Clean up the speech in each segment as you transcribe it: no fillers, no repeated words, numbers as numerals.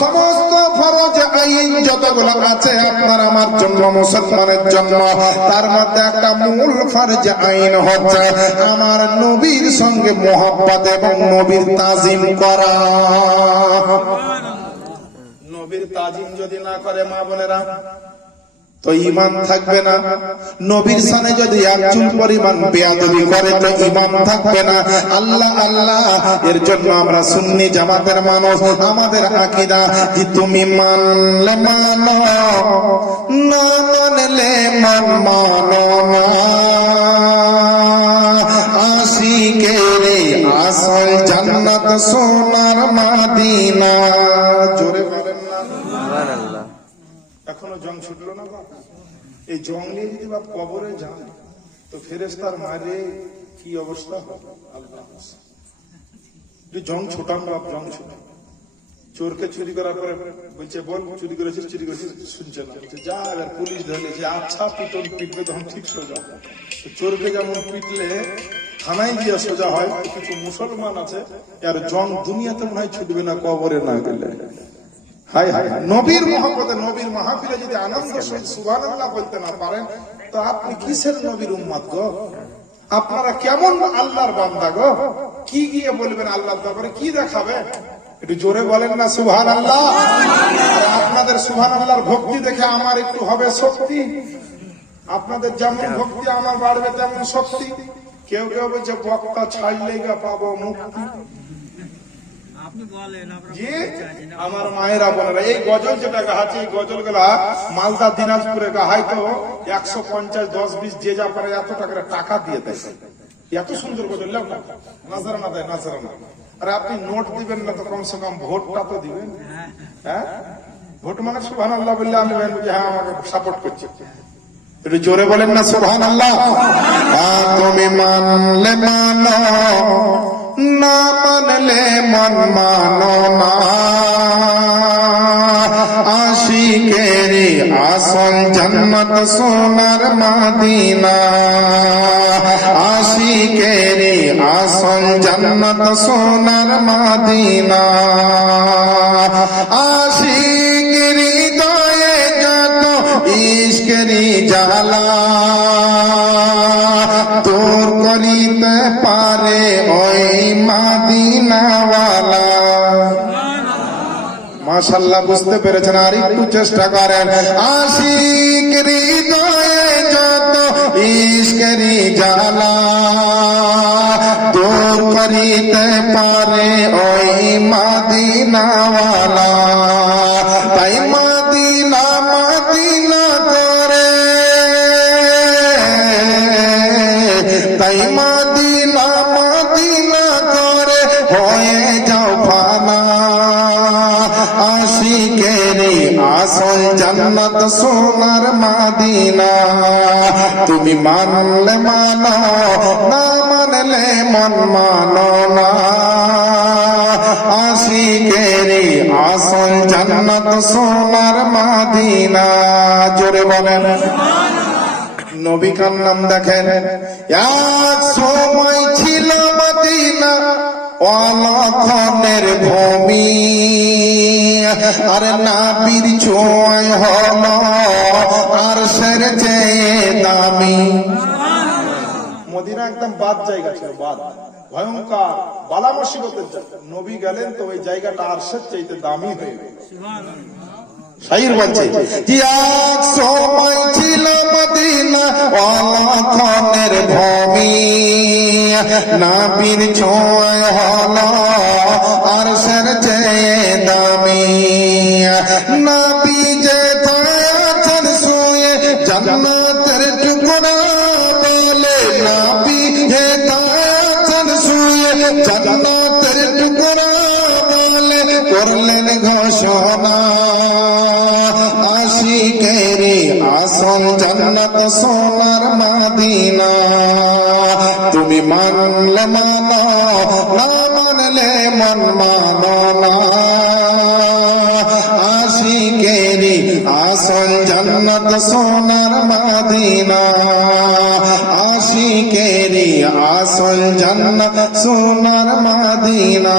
সমস্ত ফরজ আইন যতগুলো আছে আপনার আমার জন্য, মুসলমানের জন্য, তার মধ্যে একটা মূল ফরজ আইন হচ্ছে আমার নবীর সঙ্গে মোহাব্বত এবং নবীর তাজিম করা। নবীর তাজিম যদি না করে মা বোনেরা তো ঈমান থাকবে না। নবীর সানে যদি একচুল পরিমাণ বেয়াদবি করে তো ঈমান থাকবে না। আল্লাহ আল্লাহ, এর জন্য আমরা সুন্নি জামাতের মানুষ, আমাদের আকীদা যে তুমি মানলে মানো, না মানলে মানো না। আশিকের আসল জান্নাত সোনার মদিনা। জোরে বলেন না সুবহানাল্লাহ। এখনো জং ছুটলো না বাবা? এই জং নিয়ে যদি বাপ কবরে যান তো ফেরেশতার মারে কি অবস্থা হবে? আল্লাহ জং ছোটান বাপ, জং ছোটান। চোরকে চুরি করার পরে বলছে বল চুরি করেছিস, চুরি করেছিস, শুনছে না, যা এবার পুলিশ ধরেছে, আচ্ছা পিটন পিটবে তখন ঠিক সোজা। চোরকে যেমন পিটলে থানায় গিয়ে সোজা হয়, কিছু মুসলমান আছে আর জং দুনিয়াতে মনে হয় ছুটবে না কবরে না গেলে। হায় হায়, নবীর মহব্বতে নবীর মাহফিলে যদি আনন্দ সুবহানাল্লাহ বলতে না পারেন তো আপনি কিসের নবীর উম্মত গো? আপনারা কেমন আল্লাহর বান্দা গো? কি গিয়ে বলবেন আল্লাহর দরবারে, কি দেখাবে? একটু জোরে বলেন না সুবহানাল্লাহ। আপনাদের সুবহানাল্লাহর ভক্তি দেখে আমার একটু হবে শক্তি, আপনাদের যেমন ভক্তি আমার বাড়বে তেমন শক্তি। কেউ কেউ বলছে বক্তা ছাড়লেই গা পাবো মুক্তি। আমার মায়েরা বোনেরা, এই গজল যেটা গাহাছে, এই গজল গুলা মালদা দিনাজপুরে গাহাই তো 150, 10-20 যে যা পারে এত টাকা দিয়ে দেয়। এত সুন্দর গজল নাজারানা দেয়, নাজারানা। আরে আপনি নোট দিবেন না তো কমসে কম ভোটটা তো দিবেন। হ্যাঁ, ভোট মানে সুবহানাল্লাহ বললে আমি যে হ্যাঁ আমাকে সাপোর্ট করছে। একটু জোরে বলেন না সুবহানাল্লাহ। তুমি মানলে মানো, না মানলে মন মানো না। আশিকের আসল জান্নাত সোনার মদিনা। আশিকের আসল জান্নাত সোনার মদিনা। আশিকের হৃদয়ে যত ইশকেরি জ্বালা দূর করিতে পারে ওই মদিনাওয়ালা। মাশাআল্লাহ, বুঝতে পেরেছেন? আর একটু চেষ্টা করেন। আশিক হৃদয়ে যত ইশকেরি জ্বালা দূর করিতে পারে ওই মদিনাওয়ালা। তাই মদিনা মদিনা করে, তাই মদিনা মদিনা করে হয়ে যাও ফানা। আশিকের আসল জান্নাত সোনার মদিনা। তুমি মানলে মানো, না মানলে মন মানো না। আশিকের আসল জান্নাত সোনার মদিনা। জোরে বলেন নবী কার নাম দেখেন। এক সময় ছিল মদিনা অলক্ষণের ভূমি। আর নাবির ছোঁয়ায় হলো আরশের চেয়ে দামি। মদিনা একদম বাদ জায়গা ছিল, বাদ, ভয়ঙ্কর বালা মুসিবতের জায়গা। নবী গেলেন তো ওই জায়গাটা আরশের চাইতে দামি হয়ে গেল। শাইর বলছে এক সময় ছিল মদিনা অলক্ষণের ভূমি। নাবির ছোঁয়ায় হলো আরশের চেয়ে দামি। নাবি যেথায় আছেন শুয়ে জান্নাতের টুকরা বলে। নাবি যেথায় আছেন শুয়ে জান্নাতের টুকরা বলে করলেন ঘোষণা। আশিকের আসল জান্নাত সোনার মদিনা। তুমি মানলে মানো, না মানলে মন মানো না। আশিকের আসল জান্নাত সোনার মদিনা। আশিকের আসল জান্নাত সোনার মদিনা।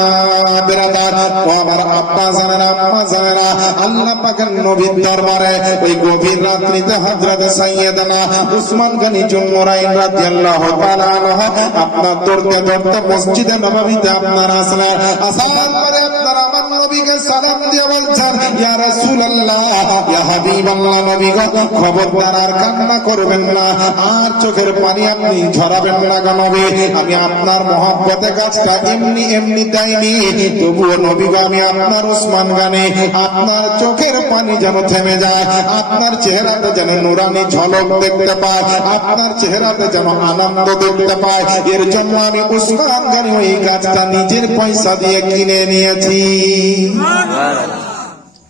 বিরাদার ও আমার আব্বা জানেরা, আম্মা জানেরা, আল্লাহ পাকের নবীর দরবারে ওই গভীর রাত্রিতে হযরত সাইয়েদনা উসমান গনি জুন্নুরাইন রাদিয়াল্লাহু তাআলা আনহু আপনার দৌড়তে দৌড়তে মসজিদে নববীতে আপনার আসলেন। আসার পরে আপনার আমার নবীকে সালাম দিয়ে বলছেন, ইয়া রাসূলুল্লাহ, ইয়া হাবিবাল্লাহ, নবী গো, খবরদার আর কান্না করবেন না, আর চোখের পানি আপনি ঝরাবেন না গো নবী। আমি আপনার মহব্বতে গাছটা এমনি এমনি দেয়নি, তবুও নবী গো, আমি আপনার উসমান গানে আপনার চোখের পানি যেন থেমে যায়, আপনার চেহারাতে যেন নুরানি ঝলক দেখতে পায়, আপনার চেহারাতে যেন আনন্দ দেখতে পায়, এর জন্য আমি উসমান গানে ওই গাছটা নিজের পয়সা দিয়ে কিনে নিয়েছি।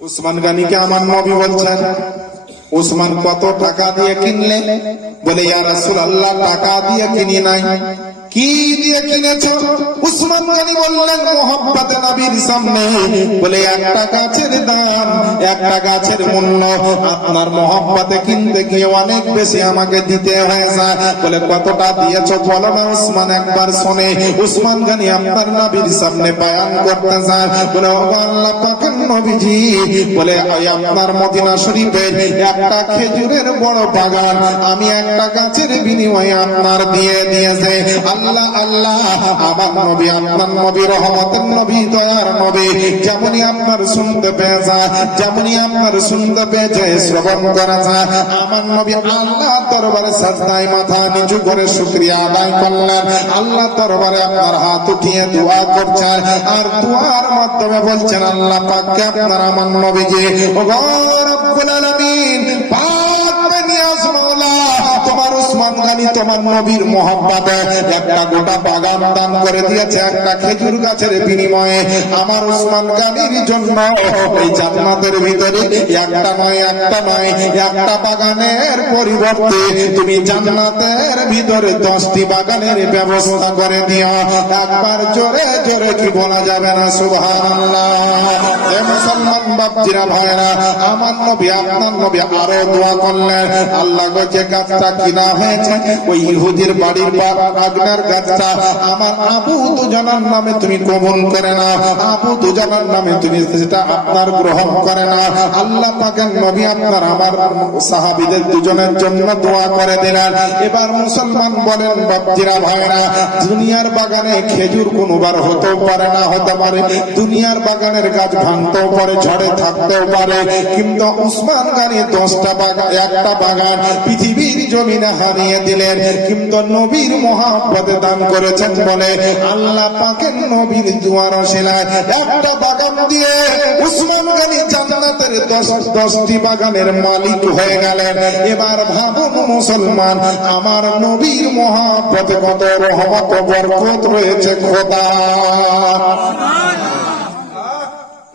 উসমান গানিকে আমার নবী বলছেন, উসমান কত টাকা দিয়ে কিনলে? বলে, ইয়া রাসূলুল্লাহ, টাকা দিয়ে কিনি নাই। কি দিয়ে কিনেছো? উসমান গনি বললেন, মোহাম্মদ নবীর সামনে। বলে, একটা গাছের দাম, একটা গাছের মূল্য আপনার মোহাম্মতে কিনতে গিয়ে অনেক বেশি আমাকে দিতে হয়েছে। বলে, কতটা দিয়েছো বলো না উসমান, একবার শোনে। উসমান গনি আপনার নবীর সামনে বয়ান করতে চান। বলে, ও আল্লাহ পাকের নবীজি, বলে আপনার মদিনা শরীফের একটা খেজুরের বড় বাগান আমি একটা গাছের বিনিময়ে আপনার দিয়ে দিয়েছে। আল্লাহ আল্লাহ, আমার নবী, আপনার নবী, রহমতের নবী, দয়ার নবী, যেমনই আপনার শুনতে পেয়েছে, যেমনই আপনার শুনতে পেয়েছে, শ্রবণ করেছে, আমার নবী আল্লাহ দরবারে সাজদায় মাথা নিচু করে শুকরিয়া আদায় করলেন। আল্লাহ দরবারে আপনার হাত উঠিয়ে দোয়া করছেন, আর দোয়ার মাধ্যমে বলছেন, আল্লাহ পাককে আপনার আমার নবীজি, ও রব্বুল আলামিন, পাক বেনিয়াজ মাওলা, তোমার উসমান গানি তোমার নবীর মহব্বতে একটা গোটা বাগান দান করে দিয়েছে, একটা খেজুর গাছের বিনিময়ে। আমার উসমান গানির জন্য এই জান্নাতের ভিতরে একটা নয়, একটা নয়, একটা বাগানের পরিবর্তে তুমি জান্নাতের ভিতরে 10টি বাগানের ব্যবস্থা করে দিও। একবার জোরে জোরে কি বলা যাবে না সুবহানাল্লাহ? এ মুসলমান বাপজিরা ভাইরা, আমার নবী, আপনার নবী আরো দোয়া করলেন, আল্লাহ গো, যে গাছটা কিনা হয়েছে ওই ইহুদির বাড়ির আগনার গাছটা আমার আবু দুজানার নামে তুমি কবুল করে নাও, আবু দুজানার নামে তুমি সেটা আপনার গ্রহণ করে নাও। আল্লাহ পাকের নবী আপনার আমার সাহাবীদের দুজনের জন্য দোয়া করে দিলেন। এবার মুসলমান বলেন বাপজিরা ভাইরা, দুনিয়ার বাগানে খেজুর কোনোবার হতেও পারে, না হতে পারে, দুনিয়ার বাগানের গাছ ভাঙতেও পারে, ঝড়ে থাকতেও পারে, কিন্তু উসমান গানি 10টা বাগান, একটা বাগান পৃথিবীর জমিনে হারিয়ে দিলেন, কিন্তু নবীর মহব্বতে দান করেছেন বলে আল্লাহ পাকের নবীর দুয়ার ওসিলায় একটা বাগান দিয়ে উসমান গনি জান্নাতের 10টি বাগানের মালিক হয়ে গেলেন। এবার ভাবুন মুসলমান, আমার নবীর মহব্বতে কত রহমত বরকত রয়েছে খোদা।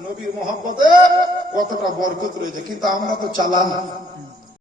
নবীর মহব্বতে কতটা বরকত রয়েছে, কিন্তু আমরা তো চালান।